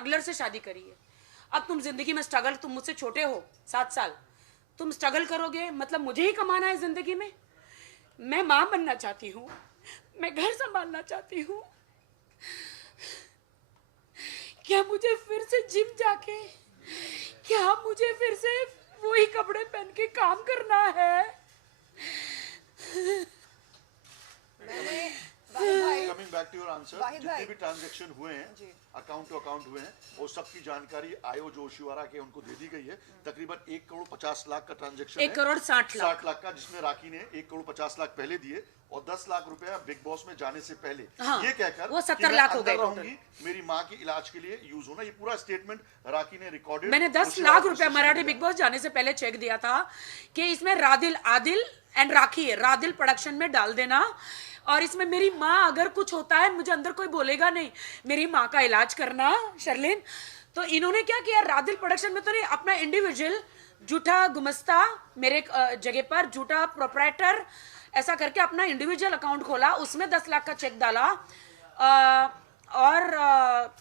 Struggler से शादी करी है। अब तुम जिंदगी में स्ट्रगल, तुम मुझसे छोटे हो 7 साल, तुम स्ट्रगल करोगे, मतलब मुझे ही कमाना है जिंदगी में। मैं माँ बनना चाहती हूँ, मैं घर संभालना चाहती हूँ। क्या मुझे फिर से जिम जाके, क्या मुझे फिर से वही कपड़े पहन के काम करना है? Coming back to your answer, जितने भी ट्रांजैक्शन हुए हैं, अकाउंट टू अकाउंट हुए हैं, वो सबकी जानकारी आयो जोशिवारा के उनको दे दी गई है। तकरीबन 1 करोड़ 50 लाख का ट्रांजैक्शन, 1 करोड़ 60 लाख का, जिसमें राखी ने 1 करोड़ 50 लाख पहले दिए और 10 लाख रुपया बिग बॉस में जाने से पहले, हाँ, ये कहकर वो 70 लाख हो गए रहूंगी, मेरी माँ के इलाज के लिए यूज होना। ये पूरा स्टेटमेंट राखी ने रिकॉर्डेड। मैंने 10 लाख रुपया मराठी बिग बॉस जाने से पहले चेक दिया था कि इसमें रादिल, आदिल एंड राखी है, रादिल प्रोडक्शन में डाल देना, और इसमें मेरी माँ अगर कुछ होता है मुझे अंदर कोई बोलेगा नहीं, मेरी माँ का इलाज करना शर्लिन। तो इन्होंने क्या किया, रादिल प्रोडक्शन में तो नहीं, अपना इंडिविजुअल झूठा गुमस्ता मेरे जगह पर, झूठा प्रोप्राइटर, ऐसा करके अपना इंडिविजुअल अकाउंट खोला, उसमें 10 लाख का चेक डाला, और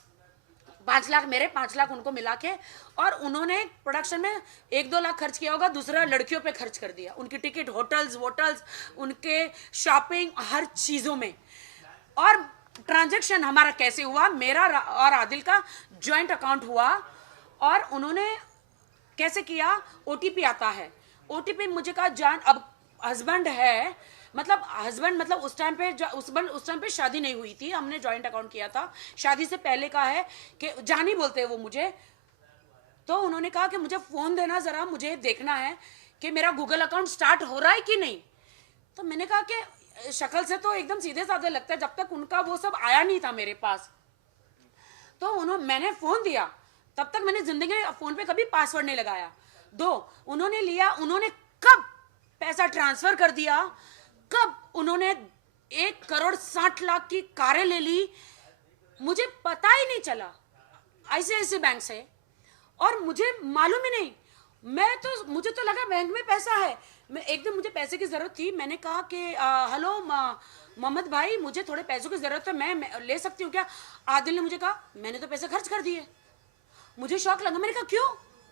5 लाख मेरे, 5 लाख उनको मिला के, और उन्होंने प्रोडक्शन में 1-2 लाख खर्च किया होगा, दूसरा लड़कियों पे खर्च कर दिया, उनकी टिकट, होटल्स वोटल्स, उनके शॉपिंग, हर चीजों में। और ट्रांजैक्शन हमारा कैसे हुआ, मेरा और आदिल का जॉइंट अकाउंट हुआ, और उन्होंने कैसे किया, ओटीपी आता है, ओटीपी मुझे कहा जान, अब हस्बैंड है, मतलब हस्बैंड, मतलब उस टाइम पे शादी नहीं हुई थी, हमने जॉइंट अकाउंट किया था, शादी से पहले का है कि जानी बोलते हैं वो मुझे। तो उन्होंने कहा कि मुझे फोन देना जरा, मुझे देखना है कि मेरा गूगल अकाउंट स्टार्ट हो रहा है कि नहीं। तो मैंने कहा कि शक्ल से तो एकदम सीधे साधे लगता है, जब तक उनका वो सब आया नहीं था मेरे पास। तो मैंने फोन दिया, तब तक मैंने जिंदगी में फोन पे कभी पासवर्ड नहीं लगाया। उन्होंने लिया, उन्होंने कब पैसा ट्रांसफर कर दिया, कब उन्होंने 1 करोड़ 60 लाख की कारें ले ली, मुझे पता ही नहीं चला, ICICI बैंक से, और मुझे मालूम ही नहीं। मुझे तो लगा बैंक में पैसा है। मैं एकदम, मुझे पैसे की जरूरत थी, मैंने कहा कि हेलो मोहम्मद भाई, मुझे थोड़े पैसों की जरूरत है, मैं ले सकती हूँ क्या? आदिल ने मुझे कहा मैंने तो पैसे खर्च कर दिए। मुझे शौक लगा, मैंने कहा क्यों,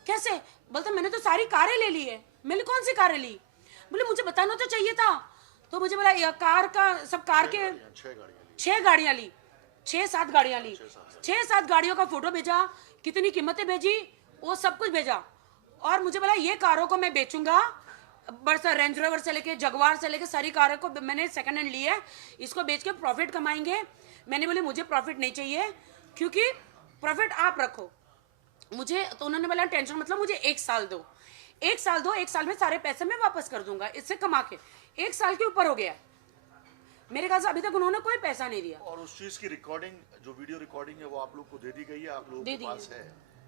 कैसे? बोलता मैंने तो सारी कारें ले ली है। मैंने कौन सी कारें ली? बोले मुझे बताना तो चाहिए था। तो मुझे बोला कार का, सब कार के 6 गाड़ियां ली, 6-7 गाड़ियां ली, 6-7 गाड़ियों का फोटो भेजा, कितनी कीमतें भेजी, वो सब कुछ भेजा, और मुझे बोला ये कारों को मैं बेचूंगा, बस रेंज रोवर से लेके जगवार से लेके सारी कारों को मैंने सेकंड हैंड ली है, इसको बेच के प्रॉफिट कमाएंगे। मैंने बोले मुझे प्रॉफिट नहीं चाहिए, क्योंकि प्रॉफिट आप रखो मुझे। तो उन्होंने बोला टेंशन मतलब, मुझे 1 साल दो, 1 साल दो, 1 साल में सारे पैसे मैं वापस कर दूंगा, इससे कमा के। 1 साल के ऊपर हो गया मेरे ख्याल से, अभी तक उन्होंने कोई पैसा नहीं दिया। और उस चीज की रिकॉर्डिंग, जो वीडियो रिकॉर्डिंग है, वो आप लोग को दे दी गई है, आप लोगों के पास है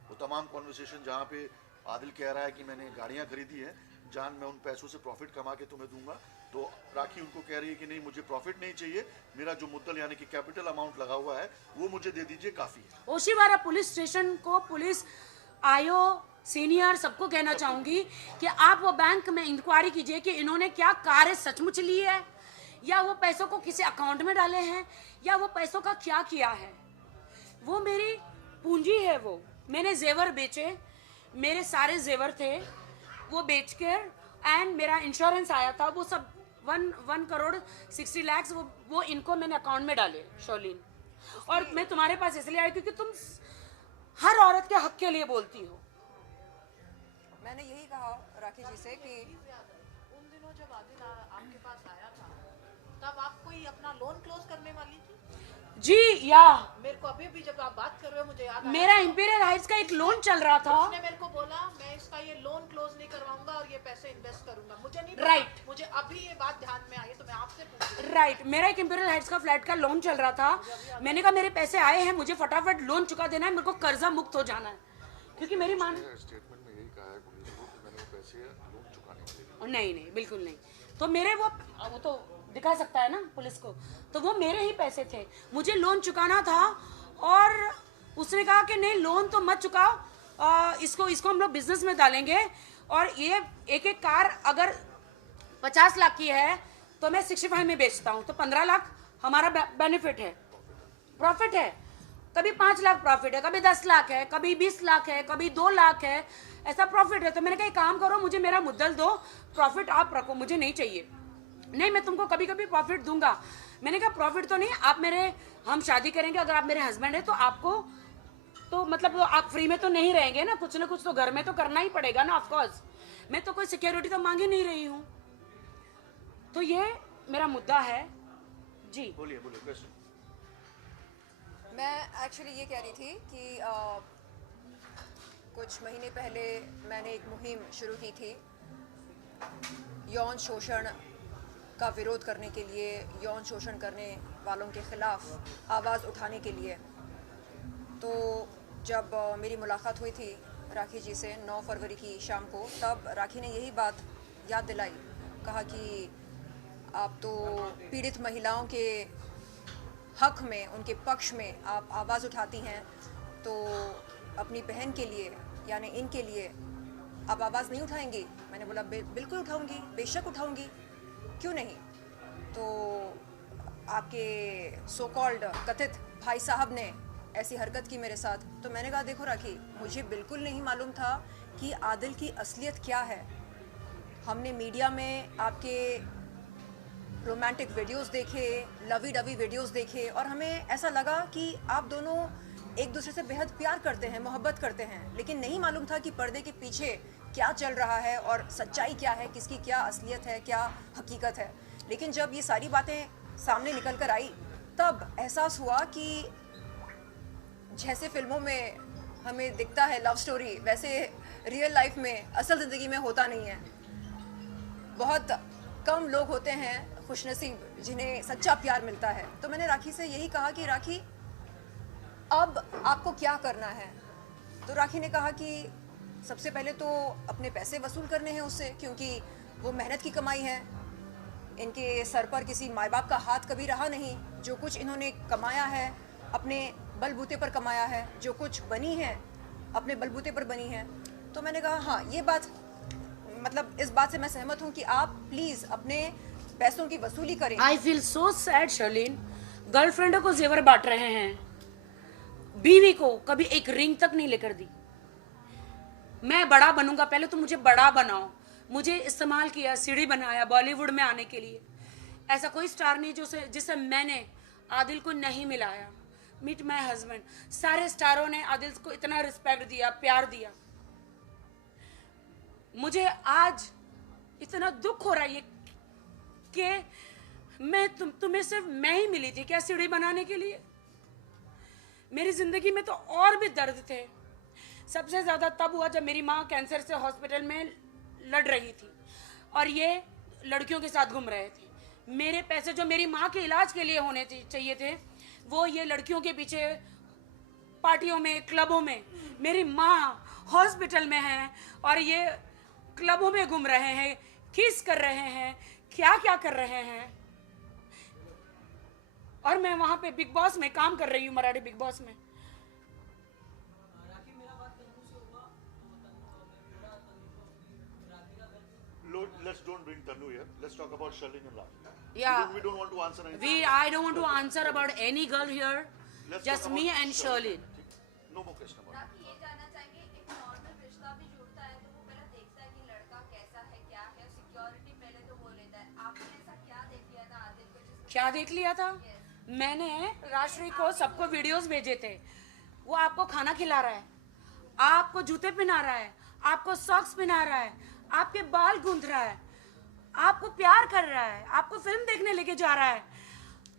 वो तमाम कॉन्वर्सेशन, जहाँ पे आदिल कह रहा है कि मैंने गाड़ियां खरीदी है जान, मैं उन पैसों से प्रॉफिट कमा के तुम्हें दूंगा। तो राखी उनको कह रही है कि नहीं, मुझे प्रॉफिट नहीं चाहिए, मेरा जो मुद्दल यानी कि कैपिटल अमाउंट लगा हुआ है वो मुझे दे दीजिए, काफी है। ओशिवारा पुलिस स्टेशन को, पुलिस आयो, सीनियर, सबको कहना चाहूंगी कि आप वो बैंक में इंक्वायरी कीजिए कि इन्होंने क्या कार सचमुच ली है, या वो पैसों को किसी अकाउंट में डाले हैं, या वो पैसों का क्या किया है। वो मेरी पूंजी है, वो मैंने जेवर बेचे, मेरे सारे जेवर थे वो बेच कर, एंड मेरा इंश्योरेंस आया था, वो सब 1 करोड़ 60 लाख वो इनको मैंने अकाउंट में डाले शर्लिन। और मैं तुम्हारे पास इसलिए आई क्योंकि तुम हर औरत के हक के लिए बोलती हो। मैंने यही कहा राखी जी से कि उन दिनों जब आदिल आपके पास आया था, तब आप कोई अपना लोन क्लोज करने वाली थी? जी, या मेरे को अभी भी जब आप बात कर रहे हो मुझे याद आया, मेरा इंपीरियल हाइट्स का एक लोन चल रहा था, उसने मेरे को बोला मैं इसका ये लोन क्लोज नहीं करवाऊंगा और ये पैसे इन्वेस्ट करूंगा। मुझे नहीं राइट, मुझे अभी ये बात ध्यान में आई तो मैं आपसे पूछ रही। राइट, मेरा एक इंपीरियल हाइट्स का फ्लैट का लोन चल रहा था। मैंने कहा मेरे पैसे आए हैं, मुझे फटाफट लोन चुका देना है, मेरे को कर्जा मुक्त हो जाना है, क्योंकि मेरी मां स्टेटमेंट में यही कहा है पुलिस को कि मैंने वो पैसे लोन चुकाने के लिए। नहीं, बिल्कुल नहीं। तो मेरे वो तो दिखा सकता है ना पुलिस को, तो वो मेरे ही पैसे थे, मुझे लोन चुकाना था। और उसने कहा कि नहीं, लोन तो मत चुकाओ, इसको हम लोग बिजनेस में डालेंगे, और ये एक कार अगर 50 लाख की है तो मैं 65 में बेचता हूँ, तो 15 लाख हमारा बेनिफिट है, प्रॉफिट है। कभी 5 लाख प्रॉफिट है, कभी 10 लाख है, कभी 20 लाख है, कभी 2 लाख है, ऐसा प्रॉफिट है। तो मैंने कहा एक काम करो, मुझे मेरा मुद्दल दो, प्रॉफिट आप रखो, मुझे नहीं चाहिए। नहीं, मैं तुमको कभी कभी प्रॉफिट दूंगा। मैंने कहा प्रॉफिट तो नहीं, आप मेरे, हम शादी करेंगे, अगर आप मेरे हस्बैंड है तो आपको तो मतलब तो आप फ्री में तो नहीं रहेंगे ना कुछ तो घर में तो करना ही पड़ेगा ना, ऑफकोर्स। मैं तो कोई सिक्योरिटी तो मांग ही नहीं रही हूँ। तो ये मेरा मुद्दा है जी। बोलिए बोलिए क्वेश्चन। मैं एक्चुअली ये कह रही थी कि कुछ महीने पहले मैंने एक मुहिम शुरू की थी यौन शोषण का विरोध करने के लिए, यौन शोषण करने वालों के खिलाफ आवाज़ उठाने के लिए। तो जब मेरी मुलाकात हुई थी राखी जी से 9 फरवरी की शाम को, तब राखी ने यही बात याद दिलाई। कहा कि आप तो पीड़ित महिलाओं के हक में, उनके पक्ष में आप आवाज़ उठाती हैं, तो अपनी बहन के लिए यानी इनके लिए आप आवाज़ नहीं उठाएंगी? मैंने बोला बिल्कुल उठाऊंगी, बेशक उठाऊंगी, क्यों नहीं। तो आपके सो कॉल्ड कथित भाई साहब ने ऐसी हरकत की मेरे साथ। तो मैंने कहा देखो राखी, मुझे बिल्कुल नहीं मालूम था कि आदिल की असलियत क्या है। हमने मीडिया में आपके रोमांटिक वीडियोस देखे, लवी डवी वीडियोस देखे, और हमें ऐसा लगा कि आप दोनों एक दूसरे से बेहद प्यार करते हैं, मोहब्बत करते हैं। लेकिन नहीं मालूम था कि पर्दे के पीछे क्या चल रहा है और सच्चाई क्या है, किसकी क्या असलियत है, क्या हकीकत है। लेकिन जब ये सारी बातें सामने निकल कर आई, तब एहसास हुआ कि जैसे फिल्मों में हमें दिखता है लव स्टोरी, वैसे रियल लाइफ में, असल ज़िंदगी में होता नहीं है। बहुत कम लोग होते हैं खुशनसीब जिन्हें सच्चा प्यार मिलता है। तो मैंने राखी से यही कहा कि राखी, अब आपको क्या करना है? तो राखी ने कहा कि सबसे पहले तो अपने पैसे वसूल करने हैं उससे, क्योंकि वो मेहनत की कमाई है। इनके सर पर किसी माँ बाप का हाथ कभी रहा नहीं। जो कुछ इन्होंने कमाया है अपने बलबूते पर कमाया है, जो कुछ बनी है अपने बलबूते पर बनी है। तो मैंने कहा हाँ, ये बात, मतलब इस बात से मैं सहमत हूँ कि आप प्लीज़ अपने पैसों की वसूली करें। I feel so sad Sherlyn, गर्लफ्रेंडों को जेवर बांट रहे हैं, बीवी को कभी एक रिंग तक नहीं लेकर दी। मैं बड़ा बनूंगा, पहले तो मुझे बड़ा बनाओ। मुझे इस्तेमाल किया, सीढ़ी बनाया बॉलीवुड में आने के लिए। ऐसा कोई स्टार नहीं जिसे मैंने आदिल को नहीं मिलाया। मीट माय हस्बैंड, सारे स्टारों ने आदिल को इतना रिस्पेक्ट दिया, प्यार दिया। मुझे आज इतना दुख हो रहा है कि मैं तुम्हें सिर्फ मैं ही मिली थी क्या सीढ़ी बनाने के लिए? मेरी जिंदगी में तो और भी दर्द थे। सबसे ज्यादा तब हुआ जब मेरी माँ कैंसर से हॉस्पिटल में लड़ रही थी और ये लड़कियों के साथ घूम रहे थे। मेरे पैसे जो मेरी माँ के इलाज के लिए होने चाहिए थे, वो ये लड़कियों के पीछे पार्टियों में, क्लबों में। मेरी माँ हॉस्पिटल में है और ये क्लबों में घूम रहे हैं, किस कर रहे हैं, क्या क्या कर रहे हैं। और मैं वहां पे बिग बॉस में काम कर रही हूँ, मराठी बिग बॉस में। Let's don't bring Tanu here. Let's talk about Sharlene and Rafi. Yeah. We don't want to answer anything. I don't want to answer about any girl here. Let's Just talk me about and Sharlene. No more question about it. ताकि ये जानना चाहेंगे, एक normal रिश्ता भी जुड़ता है तो वो पहले देखता है कि लड़का कैसा है, क्या है, सिक्योरिटी पहले तो वो लेता है। आपने ऐसा क्या देख लिया था आदिल को जिसमें क्या देख लिया था? मैंने राष्ट्रीय को सबको वीडियोस भेजे थे। वो आपको खाना खिला रहा है, आपको जूते पहना रहा है, आपको सॉक्स पहना रहा है, आपके बाल गूंथ रहा है, आपको प्यार कर रहा है, आपको फिल्म देखने लेके जा रहा है,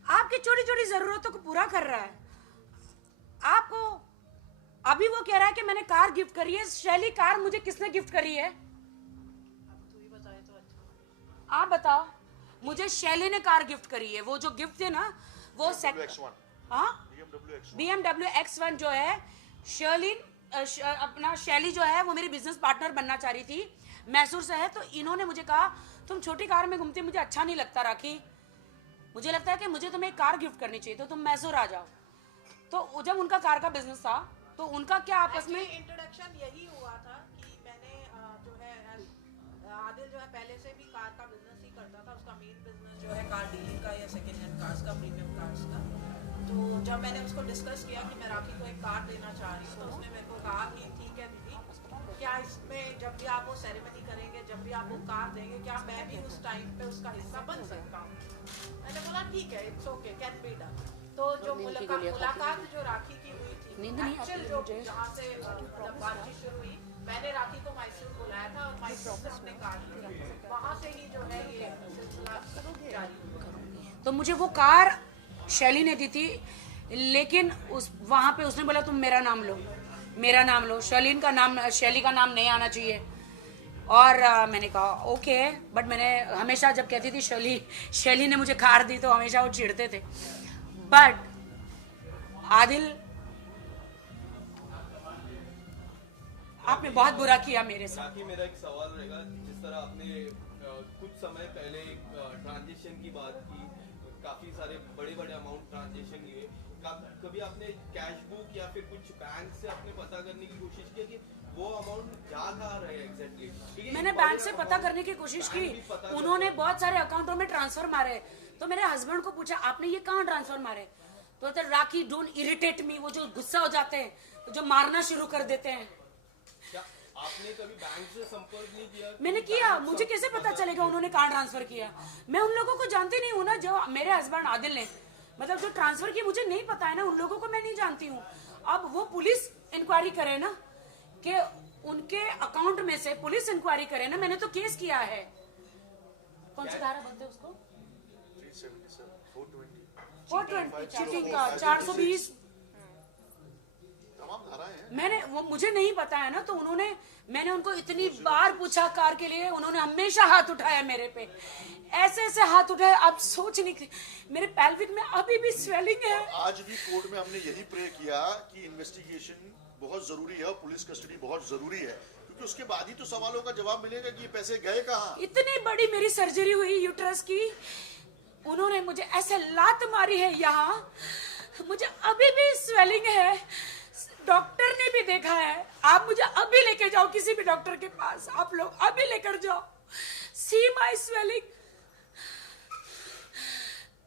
आपकी छोटी छोटी जरूरतों को पूरा कर रहा है। आपको अभी वो कह रहा है कि मैंने कार गिफ्ट करी है। शैली, कार मुझे किसने गिफ्ट करी है? तू ही बताए तो अच्छा। आप बताओ। मुझे शैली ने कार गिफ्ट करी है। वो जो गिफ्ट है ना, वो BMW X1. हाँ, BMW X1. BMW X1 जो है, शर्लिन अपना शैली जो है वो मेरी बिजनेस पार्टनर बनना चाह रही थी, मैसूर से है। तो इन्होंने मुझे कहा तुम छोटी कार में घूमती, मुझे अच्छा नहीं लगता राखी, मुझे लगता है कि मुझे तुम्हें एक कार गिफ्ट करनी चाहिए, तो तुम मैसूर आ जाओ। तो जब उनका कार का बिजनेस था तो उनका क्या आपस में इंट्रोडक्शन यही हुआ था कि मैंने जो है आदिल जो है पहले से भी कार का बिजनेस ही करता था। उसका मेन बिजनेस जो है कार डीलिंग का या सेकेंड हैंड कार्स का, प्रीमियम कार्स का। तो जब मैंने उसको डिस्कस किया कि मैं राखी को एक कार देना चाह रही हूँ तो उसने मेरे को कहा कि ठीक है दीदी, क्या इसमें जब भी आप वो सेरेमनी करेंगे, जब भी आप वो कार देंगे, क्या मैं भी उस टाइम पे उसका हिस्सा बन सकता हूँ? मैंने बोला ठीक है, it's okay, can be done. तो जो मुलाकात जो राखी की हुई थी, एक्चुअल जो जहाँ से मतलब बातचीत शुरू हुई, मैंने राखी को मैसूर बुलाया था और मैसूर से हमने कार ली, वहाँ से ही जो है ये सिलसिला जारी हुआ। तो मुझे वो कार शैली ने दी थी, लेकिन उस वहाँ पे उसने बोला तुम मेरा नाम लो, मेरा नाम लो, शैली का नाम नहीं आना चाहिए। और मैंने कहा ओके, बट मैंने हमेशा जब कहती थी शैली ने मुझे कार दी तो हमेशा वो चिढ़ते थे। बट आदिल, आपने बहुत बुरा किया मेरे साथ। बाकी मेरा एक सवाल रहेगा, जिस तरह आपने कुछ समय पहले एक ट्रांजेक्शन की बात की, काफी सारे बड़े बड़े अमाउंट ट्रांजेक्शन हुए, कभी आपने कैश बुक या फिर कुछ बैंक से आपने पता करने की कोशिश की कि वो अमाउंट जा कहाँ रहे एग्जैक्टली? मैंने बैंक से पता करने की कोशिश की, उन्होंने बहुत सारे अकाउंटों में ट्रांसफर मारे। तो मेरे हस्बैंड को पूछा आपने ये कहाँ ट्रांसफर मारे? तो राखी डोंट इरिटेट मी, वो जो गुस्सा हो जाते हैं, जो मारना शुरू कर देते हैं। क्या आपने कभी बैंक से संपर्क नहीं किया? मैंने किया, मुझे कैसे पता चलेगा उन्होंने कहाँ ट्रांसफर किया? मैं उन लोगों को जानती नहीं हूँ ना, जो मेरे हस्बैंड आदिल ने मतलब जो ट्रांसफर की, मुझे नहीं पता है ना, उन लोगों को मैं नहीं जानती हूँ। अब वो पुलिस इंक्वायरी करे ना, कि उनके अकाउंट में से पुलिस इंक्वायरी करे ना। मैंने तो केस किया है। कौन सी धारा बोलते हैं उसको? 420 चीटिंग का, 420 तमाम धाराएं हैं। मैंने वो मुझे नहीं पता है ना, तो मैंने उनको इतनी बार पूछा कार के लिए, उन्होंने हमेशा हाथ उठाया मेरे पे, ऐसे ऐसे हाथ उठाए, आप सोच नहीं, मेरे पैल्विक में अभी भी स्वेलिंग है। आज भी कोर्ट में हमने यही प्रे किया कि इन्वेस्टिगेशन बहुत जरूरी है और पुलिस कस्टडी बहुत जरूरी है, क्योंकि उसके बाद ही तो सवालों का जवाब मिलेगा कि ये पैसे गए कहाँ। इतनी बड़ी मेरी सर्जरी हुई यूट्रस की, उन्होंने मुझे ऐसे लात मारी है यहाँ, मुझे अभी भी स्वेलिंग है। डॉक्टर ने भी देखा है। आप मुझे अभी लेके जाओ किसी भी डॉक्टर के पास, आप लोग अभी लेकर जाओ। सी माई स्वेलिंग,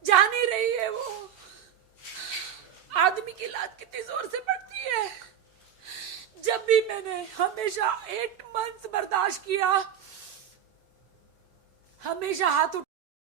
जा नहीं रही है वो। आदमी की लात कितनी जोर से पड़ती है। जब भी मैंने हमेशा 8 मंथ्स बर्दाश्त किया, हमेशा हाथ